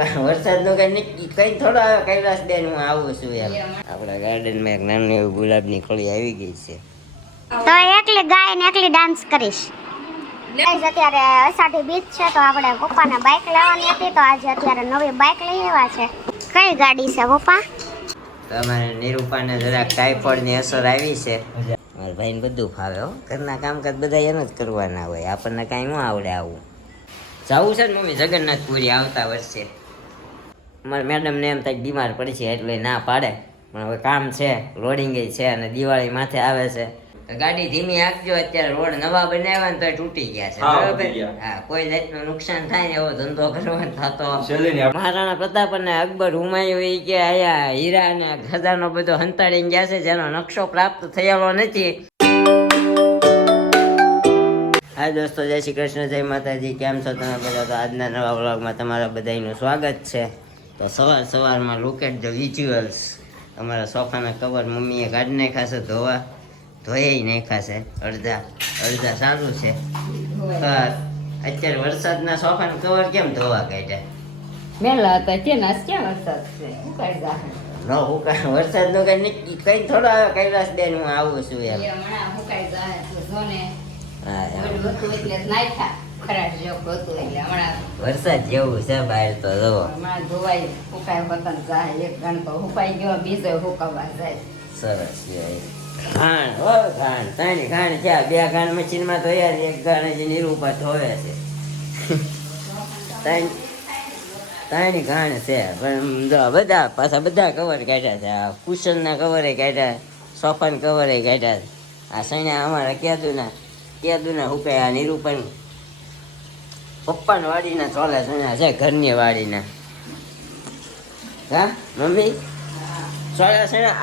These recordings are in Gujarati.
વરસાદનો કઈ થોડો આવે કૈલાસ બેન હું આવું છું એમ. આપણા ગાર્ડનમાં એક નાની એવી ગુલાબની કળી આવી ગઈ છે. તો એકલી ગાય ને એકલી ડાન્સ કરીશ. અત્યારે અષાઢી બીજ છે તો આપણે પપ્પાને બાઇક લેવાની હતી તો આજે અત્યારે નવી બાઇક લઈ આવ્યા છે. કઈ ગાડી છે પપ્પા? તમારે નિરૂપાને જરાક ટાઈફોઈડની અસર આવી છે. મારા ભાઈને બધું ફાવે હો. ઘરના કામકાજ બધા એમ જ કરવાના હોય, આપણને કાંઈ ન આવડે આવું. જવું છે ને મમ્મી જગન્નાથપુરી આવતા વર્ષે. મારા મેડમને એમ થાય બીમાર પડી છે એટલે ના પાડે, પણ હવે કામ છે, લોડિંગ છે અને દિવાળી માથે આવે છે. ગાડી ધીમી આપજો, અત્યારે રોડ નવા બનાવ્યા ને તો તૂટી ગયા છે બરોબર. હા, કોઈ જાતનું નુકસાન થાય ને એવો ધંધો કરવાનો થતો. મહારાણા પ્રતાપ અને અકબર હુમાયુ એ કે આયા હીરા અને ખજાનો બધો હંતાડી ગયા છે જેનો નકશો પ્રાપ્ત થયેલો નથી. હા દોસ્તો, જય શ્રી કૃષ્ણ, જય માતાજી. કેમ છો તમે બધા? તો આજના નવા વ્લોગમાં તમારા બધાનું સ્વાગત છે. તો સવારમાં લુક એટ ધ વિઝ્યુઅલ્સ. અમારા સોફાના કવર મમ્મીએ કાઢી નાખ્યા છે, ધોઈ નાખ્યા છે. અડધા સારું છે. અત્યારે વરસાદના સોફાના કવર કેમ ધોવા કાઢ્યા? મેલા હતા ક્યાં નાસ ક્યાં વરસાદ છે ઉકાઈ જા ન હુકાય વરસાદનો કઈ થોડો આવે કૈલાસ બેન હું આવું છું એમ. હમણાં ઉકાઈ જા એટલે જોને હા બધું હતું એટલે નાખ્યા ખરાટ જેવું હતું એટલે હમણાં વરસાદ જેવું છે બહાર તો જુઓ. હમણાં ધોવાઈ ઉકાઈ વતન જાય એક ગણ તો ઉકાઈ ગયો બીજો હુકવા જાય. સરસ કહેવાય. ઘાણ હો ઘાણ, ત્રણ ઘાણ છે. બે ઘાણ મશીનમાં ધોયા છે, એક ઘાણ હજી નિરૂપા ધોવે છે. ત્રણ ઘાણ છે પણ બધા પાછા બધા કવર કાઢ્યા છે. આ કુશનના કવરે કાઢ્યા, સોફાના કવરે કાઢ્યા. આ સૈણા અમારા કેદુના હુકાય. આ નિરૂપણ પપ્પાની વાડીના ચોલા સૈણા છે, ઘરની વાડીના. હા મમ્મી, ચોલા સૈણા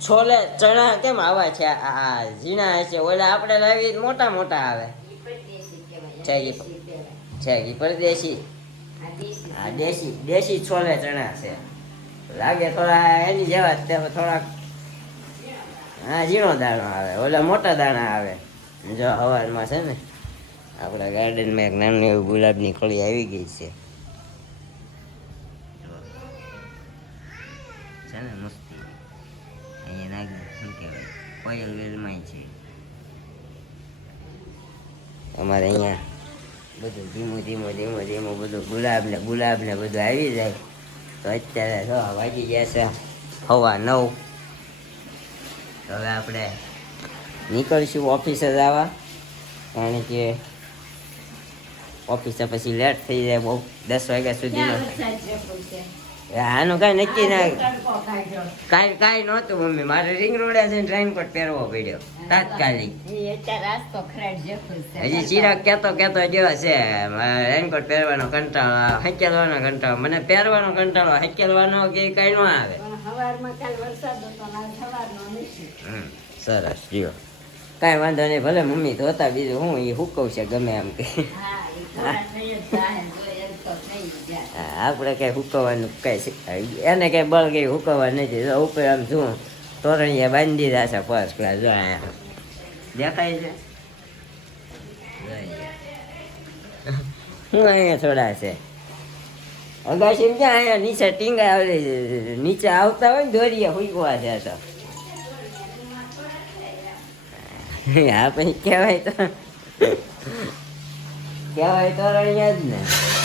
છોલે ચણા કેમ આવા છે? આ ઝીણા છે, ઓલા આપણે લાવી મોટા મોટા આવે છે એ પરદેશી. હા દેશી છોલે ચણા છે, લાગે થોડા એની જેવા જ, થોડાક હા ઝીણો દાણો આવે, ઓલા મોટા દાણા આવે. જો હવારમાં છે ને આપણા ગાર્ડનમાં એક નાની એવી ગુલાબની કળી આવી ગઈ છે ને મસ્તી. અહીંયા નાગી શું કહેવાય, કોયલ વેલમાં છે. અમારે અહીંયા બધું ધીમું બધું ગુલાબ ને બધું આવી જાય. તો અત્યારે જો વાગી ગયા છે 9:15. તો હવે આપણે નીકળીશું ઓફિસે જવા, કારણ કે ઓફિસે પછી લેટ થઈ જાય બહુ, 10 વાગ્યા સુધીનો. આનું કાંઈ નક્કી ના, કાંઈ નહોતું મમ્મી. મારે રિંગ રોડે છે રેનકોટ પહેરવો પડ્યો તાત્કાલિક. હજી ચિરાગ કેતો જેવા છે રેનકોટ પહેરવાનો કંટાળો, હકેલવાનો કંટાળો. મને પહેરવાનો કંટાળો, હકેલવાનો કે કઈ ન આવે. સરસ જીઓ, કાંઈ વાંધો નહીં, ભલે મમ્મી ધોતા, બીજું હું એ હુકવશે ગમે એમ કે. આપણે કઈ હુકવવાનું કઈ એને કઈ બળ કઈ હુકવવા નથી. ઉપર આમ શું તોરણીયા બાંધી દીધા છે ફર્સ્ટ ક્લાસ. જો અહીંયા દેખાય છે હું અહીંયા થોડા છે અગાશી ક્યાં અહીંયા નીચે ટીંગા આવે, નીચે આવતા હોય ને દોરીએ હુકવા છે. તો હા પછી કહેવાય તોરણીયા જ ને.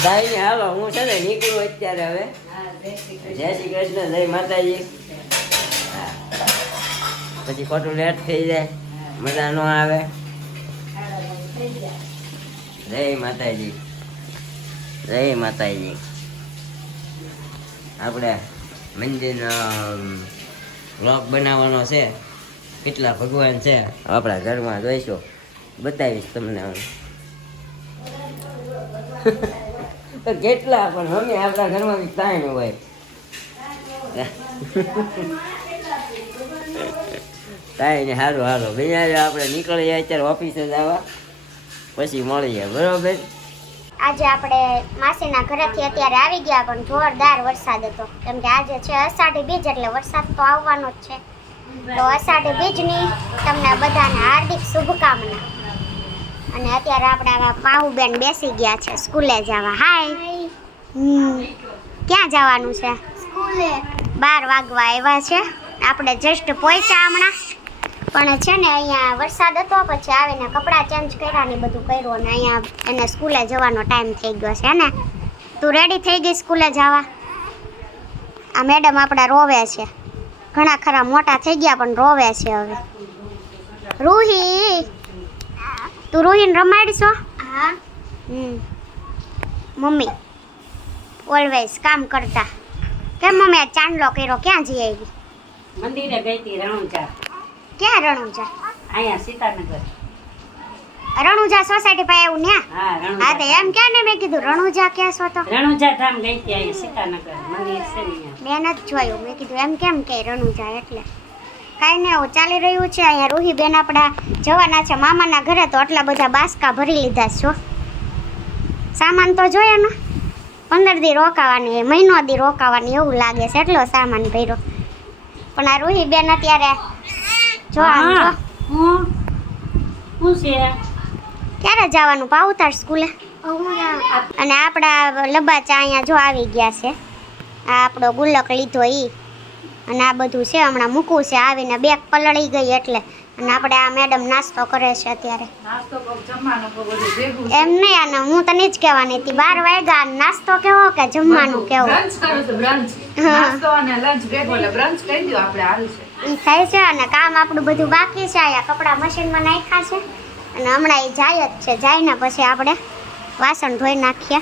દાઈને હાલો, હું છે ને નીકળું અત્યારે હવે. જય શ્રી કૃષ્ણ, જય માતાજી. પછી ખોટું લેટ થઈ જાય, મજા ન આવે. જય માતાજી, જય માતાજી. આપણે મંદિરનો બ્લોગ બનાવવાનો છે, કેટલા ભગવાન છે આપણા ઘરમાં જોઈશું, બતાવીશ તમને હું. તો કેટલા પણ મમ્મી આપણા ઘરમાં બી કાંઈ ન હોય. કાંઈ નહીં, સારું બીજા આપણે નીકળીએ અત્યારે ઓફિસે જવા, પછી મળીએ બરોબર. આજે આપણે માસીના ઘરેથી અત્યારે આવી ગયા, પણ જોરદાર વરસાદ હતો, કેમ કે આજે છે અષાઢી બીજ એટલે વરસાદ તો આવવાનો જ છે. તો અષાઢી બીજની તમને બધાને હાર્દિક શુભકામના. અને અત્યારે આપણે આવા પાહુબેન બેસી ગયા છે સ્કૂલે જવા. હાય. ક્યાં જવાનું છે? સ્કૂલે. 12 વાગવા આવ્યા છે. આપણે જસ્ટ પહોંચ્યા હમણાં. પણ છે ને અહીંયા વરસાદ હતો, પછી આવીને કપડાં ચેન્જ કર્યા ને બધું કર્યું, અને અહીંયા એને સ્કૂલે જવાનો ટાઈમ થઈ ગયો છે ને. તું રેડી થઈ ગઈ સ્કૂલે જવા? આ મેડમ આપણા રોવે છે. ઘણા ખરા મોટા થઈ ગયા પણ રોવે છે હવે. રૂહી, તું રૂહીને રમાડશો? હા. મમ્મી ઓલવેઝ કામ કરતા. કેમ મમ્મી આ ચાંદલો કર્યો? ક્યાં જઈ આવી? મંદિરે ગઈ હતી રણુજા. ક્યાં રણુજા? અહીંયા સીતાનગર. રણુજા સોસાયટી પાસે એવું ને? હા હા રણુજા. તો એમ ક્યાં ને મેં કીધું રણુજા ક્યાં છો તો? રણુજા ધામ ગઈ હતી અહીંયા સીતાનગર મંદિર છે ને અહીંયા. મેં નથી જોયું. મેં કીધું એમ કેમ કે રણુજા એટલે કાંઈ નહીં. એવું ચાલી રહ્યું છે અહીંયા. રૂહીબેન આપણા જવાના છે મામાના ઘરે, તો આટલા બધા બાસકા ભરી લીધા છો. સામાન તો જોઈએ ને. 15 દી રોકાવાની, મહિનો દી રોકાવાની એવું લાગે છે, એટલો સામાન ભર્યો. પણ આ રૂહીબેન અત્યારે જો આમ જો. શું છે? ક્યારે જવાનું પાઉતાર સ્કૂલે? અને આપણા લબાચા અહીંયા જો આવી ગયા છે. આ આપણો ગુલ્લક લીધો ઈ, અને આ બધું છે હમણાં મૂકવું છે. આવીને બેગ પલળી ગઈ એટલે. અને આપણે આ મેડમ નાસ્તો કરે છે અત્યારે. નાસ્તો જમવાનું બધું ભેગું. એમ નહીં, આને હું તને જ કહેવાની હતી. 12 વાગ્યા નાસ્તો કેવો કે જમવાનું કેવો? બ્રંચ કરું છું, બ્રંચ. નાસ્તો અને લંચ ભેગો એટલે બ્રંચ કહી દો આપણે હાલ છે. ઈ થાય છે. અને કામ આપણું બધું બાકી છે. અહીંયા કપડાં મશીનમાં નાખ્યા છે, અને હમણાં એ જાય જ છે. જાય ને પછી આપણે વાસણ ધોઈ નાખીએ.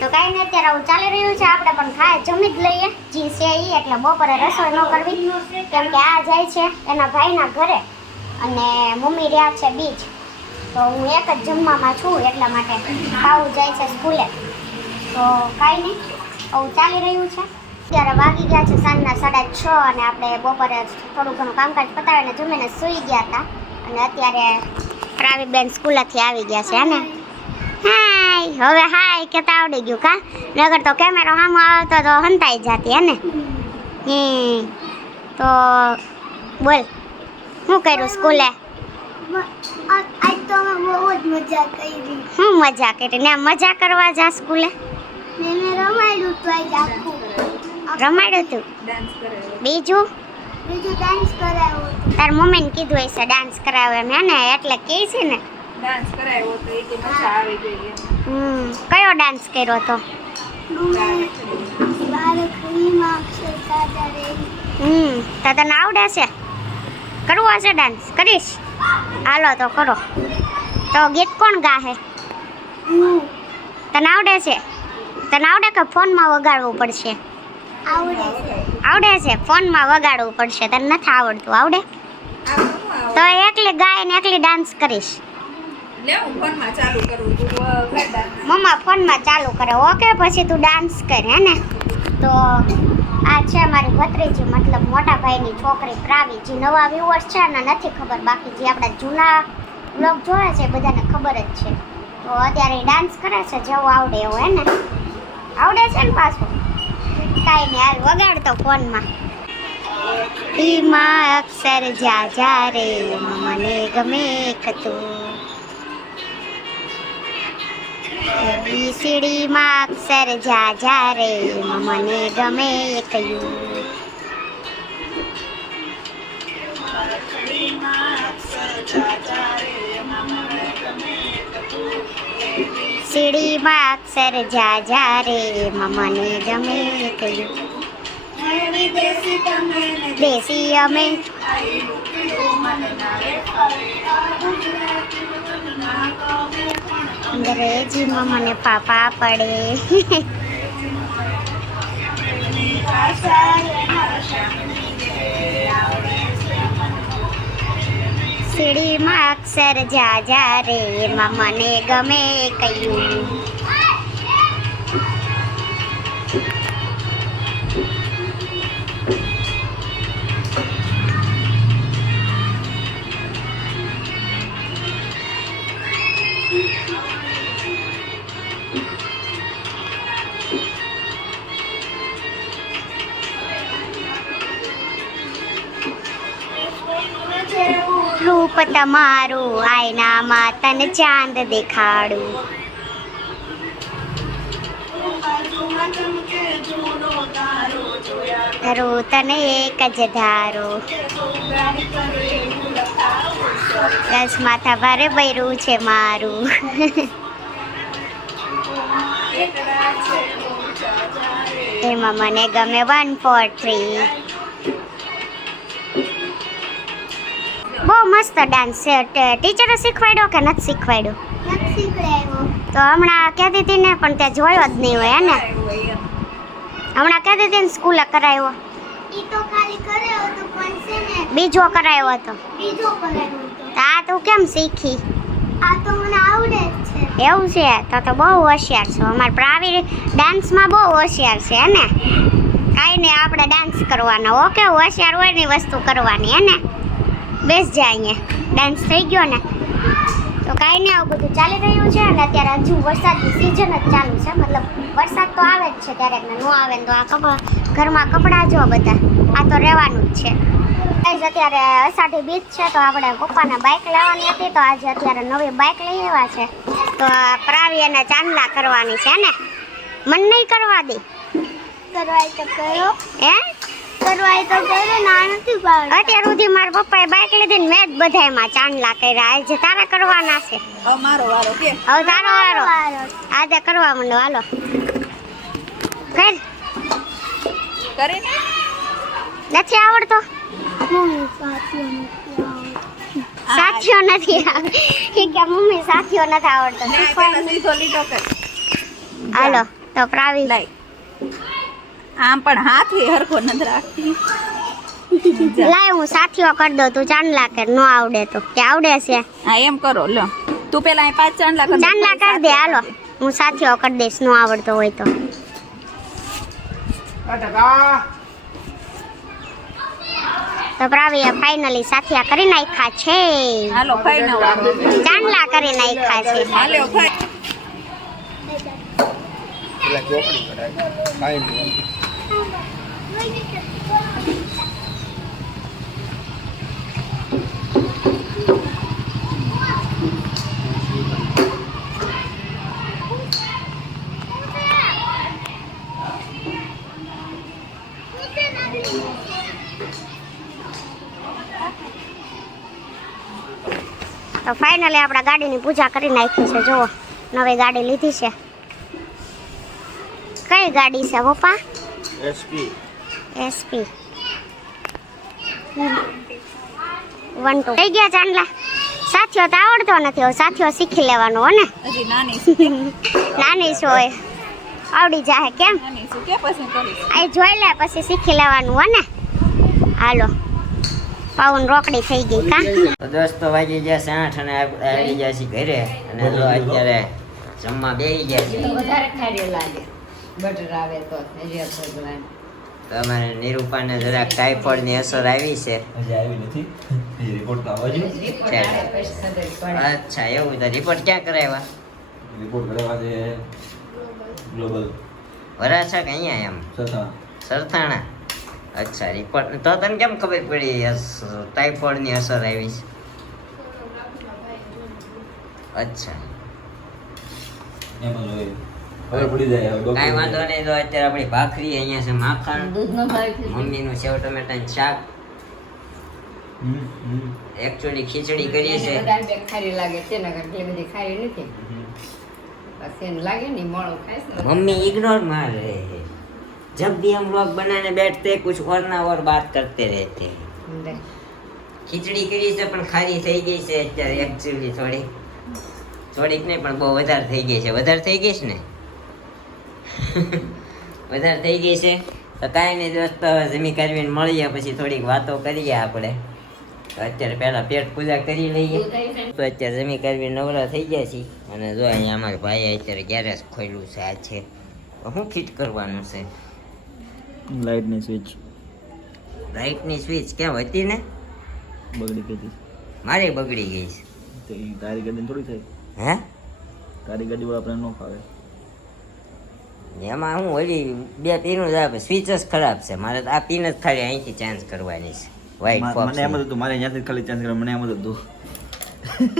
તો કાંઈ નહીં, અત્યારે આવું ચાલી રહ્યું છે. આપણે પણ ખાય જમી જ લઈએ જી છે એ. એટલે બપોરે રસોઈ ન કરવી, કેમ કે આ જાય છે એના ભાઈના ઘરે, અને મમ્મી રહ્યા છે બીજ. તો હું એક જ જમવામાં છું, એટલા માટે ખાવું જાય છે સ્કૂલે. તો કાંઈ નહીં, આવું ચાલી રહ્યું છે. અત્યારે વાગી ગયા છે સાંજના 6:30, અને આપણે બપોરે થોડું ઘણું કામકાજ પતાવીને જમીને સૂઈ ગયા હતા. અને અત્યારે પ્રાવીબેન સ્કૂલેથી આવી ગયા છે ને. હાય, હવે હાય કહેતા આવડી ગયું કા? નગર તો કેમેરો સામે આવતો તો હંતાઈ જતી હે ને. તો બોલ, શું કર્યું સ્કૂલે? આજ તો અમે બહુ જ મજા કરી. શું મજા કરી? ને મજા કરવા જા સ્કૂલે? મેં રમાડ્યું તો આજ આખું. રમાડ્યું તું? બીજું ડાન્સ કરાવ્યો હતો. તાર મમ્મીને કીધું હશે ડાન્સ કરાવે એમ હે ને, એટલે કહે છે ને. ડાન્સ કરાવ્યો તો એ કે મજા આવી ગઈ. કયો ડાન્સ કર્યો તો? બાળકીમાં અક્ષર સાજા રહી. તો તને આવડે છે? કરવું હશે ડાન્સ? કરીશ? હાલો તો કરો. તો ગીત કોણ ગાહે? તને આવડે છે? તને આવડે કે ફોનમાં વગાડવું પડશે? આવડે છે. આવડે છે. ફોનમાં વગાડવું પડશે. તને નથી આવડતું? આવડે તો એકલી ગાય ને એકલી ડાન્સ કરીશ. લે હું ફોનમાં ચાલુ કરું તું. મમ્મા ફોનમાં ચાલુ કરે. ઓકે, પછી તું ડાન્સ કર હે ને. તો આ છે મારી ભત્રીજી, મતલબ મોટા ભાઈની છોકરી પ્રાવી. જે નવા વ્યુઅર્સ છે ને નથી ખબર, બાકી જે આપણા જૂના બ્લોગ જોવે છે બધાને ખબર જ છે. તો અત્યારે ડાન્સ કરે છે જેવું આવડે એવું હે ને. આવડે છે ને પાછું? કાંઈ નહીં, હાલ વગાડતો ફોનમાં. ઈમાં અક્ષર જા જા રે મને ગમે કતું. બીસીડીમાં અક્ષર જા જા રે મને ગમે કયું. સીડીમાં અક્ષર જા જા રે મને ગમે કયું. દેશી અમે અંગ્રેજીમાં મને પાપા પડે. સીડીમાં અક્ષર જા જા રે એમાં મને ગમે કયું. રૂપ તમારું આયનામાં તને ચાંદ દેખાડું. ધરું તને એક જ ધારો. દસ માથા ભારે બૈરું છે મારું. એમાં મને ગમે 1 4 3. બહુ મસ્ત ડાન્સ છે. ટીચરે શીખવાડ્યો કે નથી શીખવાડ્યો? નથી શીખડાવ્યો. તો હમણાં કહેતી હતી ને, પણ ત્યાં જોયો જ નહીં હોય ને. હમણાં કહેતી હતી ને સ્કૂલે કરાવ્યો. ઈ તો ખાલી કરાવ્યો તો પણ છે ને બીજો કરાવ્યો હતો. બીજો કરાવ્યો તો. તો આ તું કેમ શીખી? આ તો મને આવડે જ છે. એવું છે? તો બહુ હોશિયાર છો. અમારે પ્રાવી ડાન્સમાં બહુ હોશિયાર છે હે ને. કાંઈ નહીં, આપણે ડાન્સ કરવાનો. ઓકે, હોશિયાર હોય ને વસ્તુ કરવાની હે ને. બેસ જાય અહીંયા. ડાન્સ થઈ ગયો ને તો કાંઈ નહીં, આવું બધું ચાલી રહ્યું છે. અને અત્યારે હજુ વરસાદની સિઝન જ ચાલુ છે. મતલબ વરસાદ તો આવે જ છે ક્યારેક ને, ન આવે ને તો આ ઘરમાં કપડાં જો બધા આ તો રહેવાનું જ છે. અત્યારે અષાઢી બીજ છે તો આપણે પપ્પાને બાઇક લેવાની હતી, તો આજે અત્યારે નવી બાઇક લઈ આવ્યા છે. તો પ્રાવી અને ચાંદલા કરવાની છે ને. મન નહીં કરવા દે. કરવાય તો કરો. હે કરવાય તો કરો. ના નથી પાડતા. અત્યાર સુધી મારા પપ્પાએ બાઇક લીધી ને મેં જ બધાયમાં ચાંદલા કર્યા. આજે તારા કરવાના છે. મારો વારો કે હવે તારો વારો. આજે કરવા માંડો, હાલો કર. કરે ને નથી આવડતો? મમ્મી સાથીઓ નથી સાથીઓ નથી આવડતું. એ કે મમ્મી સાથીઓ નથી આવડતો. પેલા સીધો લીધો કર. હાલો તો પ્રાવી લાઈ આમ પણ હાથી હરખો નથી રાખતી. લાય હું સાથીઓ કરી દઉં, તું ચાંદલા કર. ન આવડે તો કે આવડે છે? હા એમ કરો લો. તું પેલા અહીં 5 ચાંદલા કર. ચાંદલા કરી દે, હાલો હું સાથીઓ કરી દઈશ. ન આવડતો હોય તો પ્રાવીએ ફાઇનલી સાથિયા કરી નાખ્યા છે. હાલો ખાઈ ન વારો. ચાંદલા કરી નાખ્યા છે. હાલો ખાઈ. તો ફાઇનલી આપણા ગાડીની પૂજા કરી નાખી છે. જુઓ નવી ગાડી લીધી છે. કઈ ગાડી છે પપ્પા? એસપી 1 2 થઈ ગયા ચાંદલા. સાથીઓ તો આવડતો નથી. હવે સાથીઓ શીખી લેવાનો હો ને. હજી નાની છું. નાની છો હોય આવડી જાય કેમ? નાની છું કે પછી કરીશ. આ જોઈ લે પછી શીખી લેવાનું હો ને. હાલો પાઉન રોકડી થઈ ગઈ કા. તો દોસ્તો વાગી ગયા 8 અને આવી ગયા છે ઘરે. અને જો અત્યારે જમવા બેસી ગયા છે. વધારે ખારી લાગે બટર આવે તો હજી ભગવાન. તો અમારે નિરૂપાને જરાક ટાઇફોઇડની અસર આવી છે. હજી આવી નથી. હજી રિપોર્ટ તો આવવા જોઈએ. અચ્છા એવું? તો રિપોર્ટ ક્યાં કરાવ્યા? રિપોર્ટ કરાવવા છે ગ્લોબલ વરાછા કે અહીંયા એમ છતાં સરથાણા? અચ્છા રિપોર્ટ તો તને કેમ ખબર પડી ટાઇફોઇડની અસર આવી છે? અચ્છા એમ જ હોય. ખબર પડી જાય હવે ડોક્ટર. કાંઈ વાંધો નહીં. તો અત્યારે આપણી ભાખરી અહીંયા છે, માખણ, દૂધનો ભાવ છે. મમ્મીનું સેવ ટમેટાનું શાક, એકચ્યુઅલી ખીચડી કરીએ છે. વધારે બે ખારી લાગે છે ને એટલી બધી ખારી નથી. બસ એને લાગે ને મોળું ખાઈશ ને. मम्मी इग्नोर मार रहे हैं. जब भी हम लोग बनाने बैठते हैं कुछ और ना और बात करते रहते हैं. ખીચડી કરી છે પણ ખારી થઈ ગઈ છે અત્યારે. એકચ્યુઅલી થોડીક નહીં પણ બહુ વધારે થઈ ગઈ છે. વધારે થઈ ગઈ છે ને વધારે થઈ ગઈ છે. તો કાંઈ નહીં દોસ્તો, હવે જમી કરવીને મળીએ પછી થોડીક વાતો કરીએ આપણે. તો અત્યારે પહેલાં પેટ પૂજા કરી લઈએ. તો અત્યારે જમી કરવી નવરા થઈ ગયા છીએ. અને જો અહીંયા અમારા ભાઈએ અત્યારે ગેરેજ ખોલ્યું છે. આ છે શું ફિટ કરવાનું છે? લાઇટની સ્વિચ લાઇટની સ્વિચ ક્યાં હતી ને? બગડી ગઈ હતી. મારી બગડી ગઈ છે. તો એ તારી ગાડીને થોડી થાય. હે? તારી ગાડી આપણે ન ફાવે. એમાં હું ઓલી 2 પિન જ આવે. સ્વિચ જ ખરાબ છે. મારે તો આ પિન જ ખાલી અહીંથી ચેન્જ કરવાની છે. વ્હાઈટ ફોક્સ મને એમ જ હતું મારે ત્યાંથી ખાલી ચેન્જ કરે મને એમ જ હતું.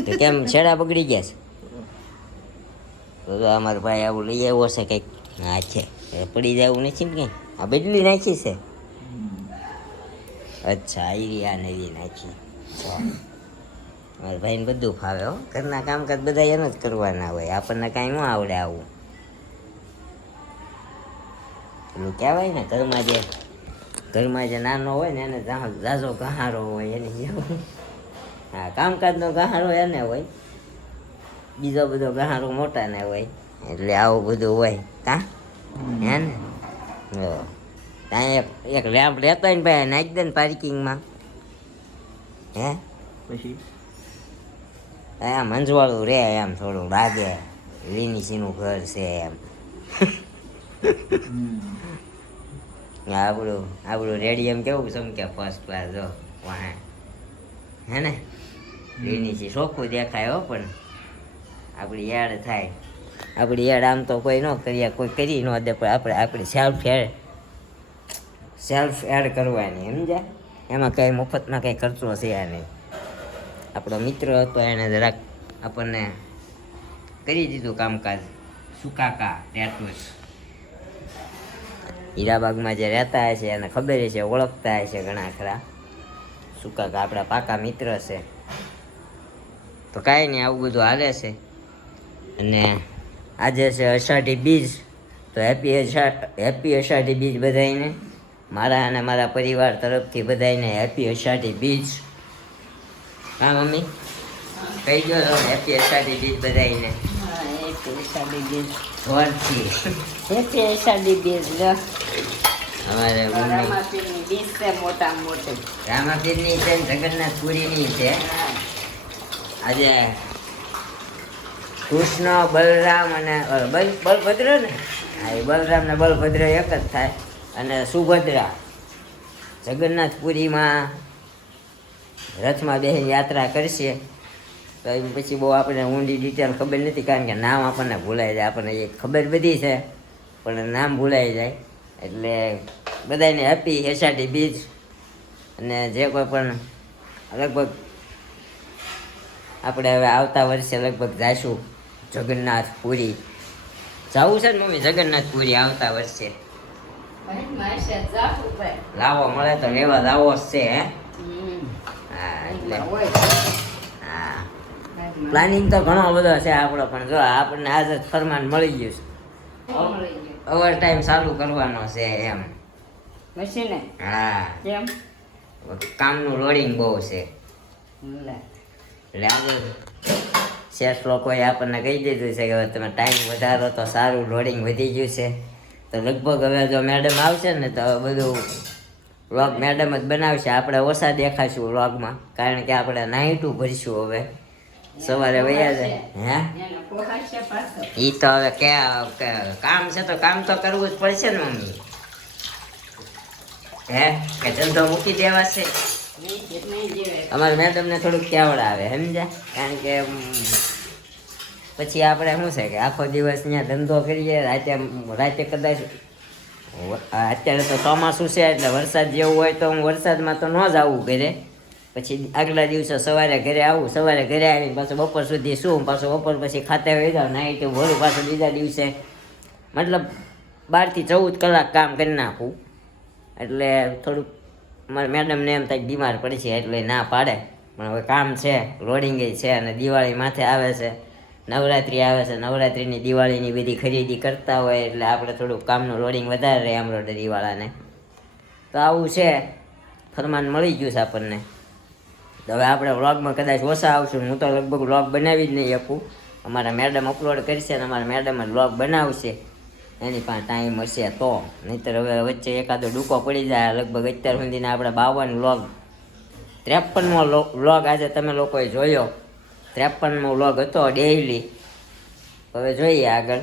તો કેમ છેડા બગડી ગયા છે? તો અમારો ભાઈ આવું લઈ આવ્યો છે કંઈક. હા છે એ પડી જાય એવું નથી ને કંઈ. આ બદલી નાખી છે. અચ્છા આ નવી નાખી. મારા ભાઈને બધું ફાવે હો. ઘરના કામકાજ બધા એમ જ કરવાના હોય, આપણને કાંઈ ન આવડે આવું. પેલું કહેવાય ને ઘરમાં જે નાનો હોય ને એને ઝાઝો ગહારો હોય એને જેવું. હા કામકાજનો ગહારો એને હોય, બીજો બધો ગહારો મોટા ને હોય, એટલે આવું બધું હોય. હે ને ત્યાં એક લેમ્પ લેતો હોય ને ભાઈ નાખી દે ને પાર્કિંગમાં. હે પછી એમ મંજવાળું રે, એમ થોડું લાગે લીનીસીનું ઘર છે એમ. આપણું રેડિયમ કેવું ચમકે ફર્સ્ટ ક્લાસ જો વાહ. હે ને લીનીસી ચોખ્ખું દેખાય હો, પણ આપણી યાદ થાય. આપણી યાદ આમ તો કોઈ ન કરીએ, કોઈ કરી ન દે, પણ આપણી સેલ્ફ એડ કરવાની સમજ્યા. એમાં કંઈ મફતમાં કંઈ ખર્ચો છે નહીં. આપણો મિત્ર હતો એને જરાક આપણને કરી દીધું કામકાજ. સુકાકા ટેટૂસ હીરાબાગમાં જે રહેતા હશે એને ખબર છે, ઓળખતા હશે ઘણા ખરા. સુકાકા આપણા પાકા મિત્ર છે. તો કાંઈ નહીં, આવું બધું હાલે છે. અને આજે છે અષાઢી બીજ, તો હેપી અષાઢી બીજ બધાને. મારા અને મારા પરિવાર તરફથી બધાને હેપી અષાઢી બીજ. હા મમ્મી કહી દો તો હેપી અષાઢી બીજ બધાને. અમારે રામાપીરની છે ને જગન્નાથપુરીની છે. આજે કૃષ્ણ બલરામ અને બલભદ્ર ને, હા એ બલરામ ને બલભદ્ર એક જ થાય. અને સુભદ્રા જગન્નાથપુરીમાં રથમાં બેસીને યાત્રા કરશે. તો એ પછી બહુ આપણને ઊંડી ડિટેલ ખબર નથી, કારણ કે નામ આપણને ભૂલાઈ જાય. આપણને એ ખબર બધી છે પણ નામ ભૂલાઈ જાય. એટલે બધાને હેપી અષાઢી બીજ. અને જે કોઈ પણ લગભગ આપણે હવે આવતા વર્ષે લગભગ જઈશું જગન્નાથપુરી. જવું છે ને મમ્મી જગન્નાથપુરી આવતા વર્ષે? લાવો મળે તો લેવા લાવો જ છે. હે હા એટલે હા પ્લાનિંગ તો ઘણો બધો છે આપણો, પણ જો આપણને આજ જ ફરમાન મળી ગયું છે. ઓવર ટાઈમ ચાલુ કરવાનો છે એમ. મશીને હા કેમ કામનું લોડિંગ બહુ છે. એટલે આજે શેઠ લોકોએ આપણને કહી દીધું છે કે હવે તમે ટાઈમ વધારો તો સારું, લોડિંગ વધી ગયું છે. તો લગભગ હવે જો મેડમ આવશે ને તો બધું વ્લોગ મેડમ જ બનાવશે. આપણે ઓછા દેખાશું વ્લોગમાં, કારણ કે આપણે નાઈટું ભરીશું હવે. સવારે વયા જાય. હે એ તો હવે કામ છે તો કામ તો કરવું જ પડશે ને મમ્મી. હે કે ધંધો મૂકી દેવા છે? અમારા મેડમને થોડુંક કેવડ આવે સમજ્યા, કારણ કે પછી આપણે શું છે કે આખો દિવસ ત્યાં ધંધો કરીએ, રાતે કદાચ અત્યારે તો ચોમાસું છે એટલે વરસાદ જેવું હોય તો હું વરસાદમાં તો ન જ આવું ઘરે. પછી આગલા દિવસે સવારે ઘરે આવું, સવારે ઘરે આવીને પાછું બપોર સુધી શું, પાછું બપોર પછી ખાતે વહી જાઉં નાઈટ ભોરું, પાછું બીજા દિવસે મતલબ 12 થી 14 કલાક કામ કરી નાખું. એટલે થોડુંક મારા મેડમને એમ થાય બીમાર પડશે એટલે ના પાડે. પણ હવે કામ છે, લોડિંગ છે, અને દિવાળી માથે આવે છે, નવરાત્રિ આવે છે. નવરાત્રિની દિવાળીની બધી ખરીદી કરતા હોય એટલે આપણે થોડુંક કામનું લોડિંગ વધારે રહે એમ્બ્રોઇડરીવાળાને. તો આવું છે, ફરમાન મળી ગયું છે આપણને. તો હવે આપણે વ્લોગમાં કદાચ ઓછા આવશું. હું તો લગભગ વ્લોગ બનાવી જ નહીં શકું. અમારા મેડમ અપલોડ કરશે ને અમારા મેડમ જ વ્લોગ બનાવશે, એની પાસે ટાઈમ હશે તો. નહીંતર હવે વચ્ચે એકાદો ડૂકો પડી જાય. લગભગ અત્યાર સુધીના આપણે 52 વ્લોગ, 53મો વ્લોગ આજે તમે લોકોએ જોયો. 53મો વ્લોગ હતો ડેઈલી. હવે જોઈએ આગળ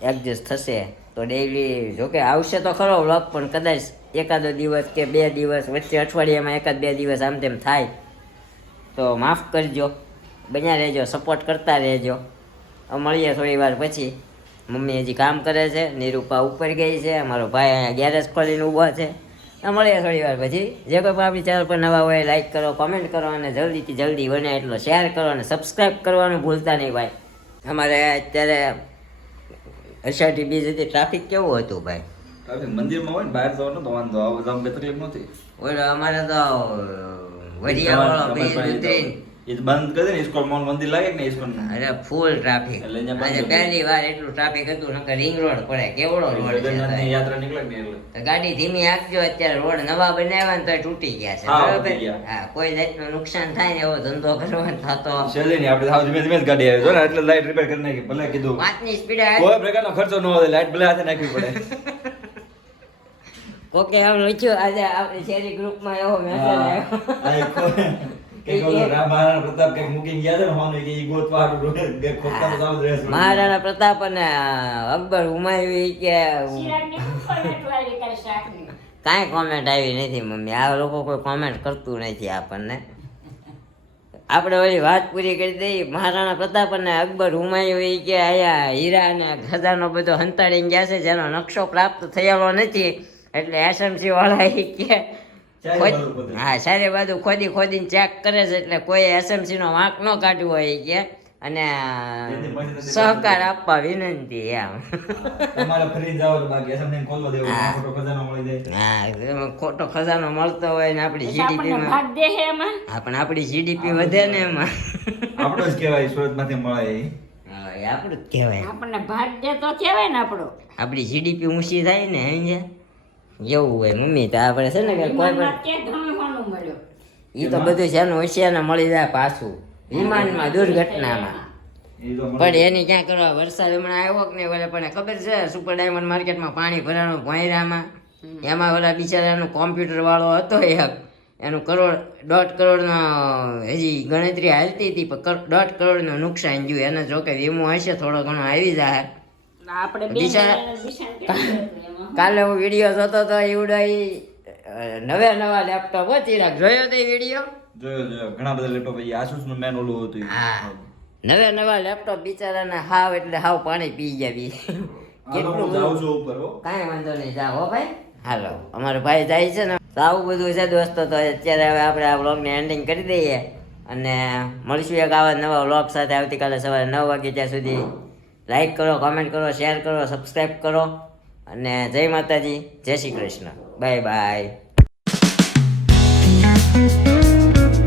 એડજસ્ટ થશે તો ડેઈલી જોકે આવશે તો ખરો વ્લોગ, પણ કદાચ એકાદો દિવસ કે 2 દિવસ વચ્ચે અઠવાડિયામાં 1-2 દિવસ આમ તેમ થાય તો માફ કરજો, બન્યા રહેજો, સપોર્ટ કરતા રહેજો. મળીએ થોડી વાર પછી. મમ્મી હજી કામ કરે છે, નિરૂપા ઉપર ગઈ છે, અમારો ભાઈ અહીંયા ગેરેજ ખોલીને ઊભો છે. મળીએ થોડી વાર પછી. જે કોઈ પણ આપણી ચેનલ પર નવા હોય લાઈક કરો, કોમેન્ટ કરો અને જલ્દીથી જલ્દી બને એટલો શેર કરો અને સબસ્ક્રાઈબ કરવાનું ભૂલતા નહીં ભાઈ. અમારે અત્યારે અષાઢી બીજ હતી, ટ્રાફિક કેવું હતું ભાઈ? મંદિરમાં હોય ને બહાર જવાનું તો વાંધો આવે, આમ કઈ તકલીફ નથી. ઓલો અમારે તો વડિયાવાળો બ્રિજ ઉતરીને એ તો બંધ કરી દે ને, ઇસ્કોન મોલ મંદિર લાગે કે ને ઇસ્કોન અરે ફૂલ ટ્રાફિક. એટલે અહીંયા આજે બંધ પહેલી વાર એટલું ટ્રાફિક હતું, નકર રિંગ રોડ પડે, કેવડો રોડ છે જગન્નાથની ભાઈ. યાત્રા નીકળે ને એટલે તો ગાડી ધીમી આપજો, અત્યારે રોડ નવા બનાવ્યા ને તોય તૂટી ગયા છે હા, બરાબર? તૂટી ગયા. હા, કોઈ જાતનું નુકસાન થાય ને એવો ધંધો કરવાનો થતો શેલે નહીં, આપણે સાવ ધીમે ધીમે જ ગાડી આવે જો ને, એટલે લાઈટ રિપેર કરી નાખી. ભલે કીધું 5ની સ્પીડે કોઈ પ્રકારનો ખર્ચો ન હોય, લાઈટ ભલે હાથે નાખવી પડે. કોકે આમ લખ્યું આજે આપણી શેરી ગ્રુપમાં એવો મેસેજ આવ્યો. આ એક કંઈક ઓલું મહારાણા પ્રતાપ કંઈક મૂકીને ગયા હતા ને, હોનું કે ઈ ગોતવા હારું કંઈક ખોખતા તો સાવ જ રહેશે. મહારાણા પ્રતાપ અને અકબર હુમાયુએ કે કાંઈ કોમેન્ટ આવી નથી મમ્મી. આ લોકો કોઈ કોમેન્ટ કરતું નથી આપણને. આપણે ઓલી વાત પૂરી કરી દઈએ. મહારાણા પ્રતાપ અને અકબર હુમાયુએ કે આયા હીરા અને ખજાનો બધો હંતાડીને ગયા છે, જેનો નકશો પ્રાપ્ત થયેલો નથી. એટલે એસએમસી વાળા એ કે હા, સારી બાજુ ખોદીને ચેક કરે છે, એટલે કોઈ એસએમસી નો વાંક ન કાઢવો હોય કે, અને સહકાર આપવા વિનંતી એમ. તમારે ફરી જાવ તો બાકી એસએમસી ખોલવા દેવો, હા. ખોટો ખજાનો મળી જાય. હા, એમાં ખોટો ખજાનો મળતો હોય ને આપણી જીડીપી માં. હા, પણ આપણી જીડીપી વધે ને એમાં. આપણો જ કહેવાય સુરતમાંથી મળે એ. હા, એ આપણું જ કહેવાય. આપણને ભાગ દે તો કહેવાય ને આપણો. આપણી જીડીપી ઊંચી થાય ને સમજ્યા? એવું હોય મમ્મી. તો આપણે છે ને કે કોઈ પણ કે ઘણું ઘણું મળ્યો. ઈ તો બધું છે ને હોશિયારને મળી જાય પાછું વિમાનમાં દુર્ઘટનામાં. એ તો મળે. પણ એની ક્યાં કરવા? વરસાદ હમણાં આવ્યો કે નહીં? ઓલે પણ ખબર છે સુપર ડાયમંડ માર્કેટમાં પાણી ભરાણું ભોંયરામાં, એમાં ઓલા બિચારાનું કોમ્પ્યુટર વાળો હતો એક, એનું 1.5 કરોડનો હજી ગણતરી હાલતી હતી, પણ 1.5 કરોડનું નુકસાન ગયું એને. જો કે વીમો હશે થોડો ઘણો આવી જાય. આપણે કાલે હું વિડીયો જોતો તો એવડો નવા લેપટોપ હો ચિરાગ, જોયો તો વિડીયો? જોયો ઘણા બધા લેપટોપ આસુસ નું મેન ઓલું હતું. હા, નવા લેપટોપ બિચારાના હાવ એટલે હાવ પાણી પી ગયા બી. કેટલું જાઉં છું ઉપર હો. કાંઈ વાંધો નહીં, જાઓ હો ભાઈ. હાલો, અમારો ભાઈ જાય છે ને, તો આવું બધું છે દોસ્તો. તો અત્યારે હવે આપણે આ વ્લોગને એન્ડિંગ કરી દઈએ અને મળીશું એક આવા નવા વ્લોગ સાથે આવતીકાલે સવારે 9 વાગે. ત્યાં સુધી લાઈક કરો, કોમેન્ટ કરો, શેર કરો, સબસ્ક્રાઈબ કરો અને જય માતાજી, જય શ્રી કૃષ્ણ, બાય બાય.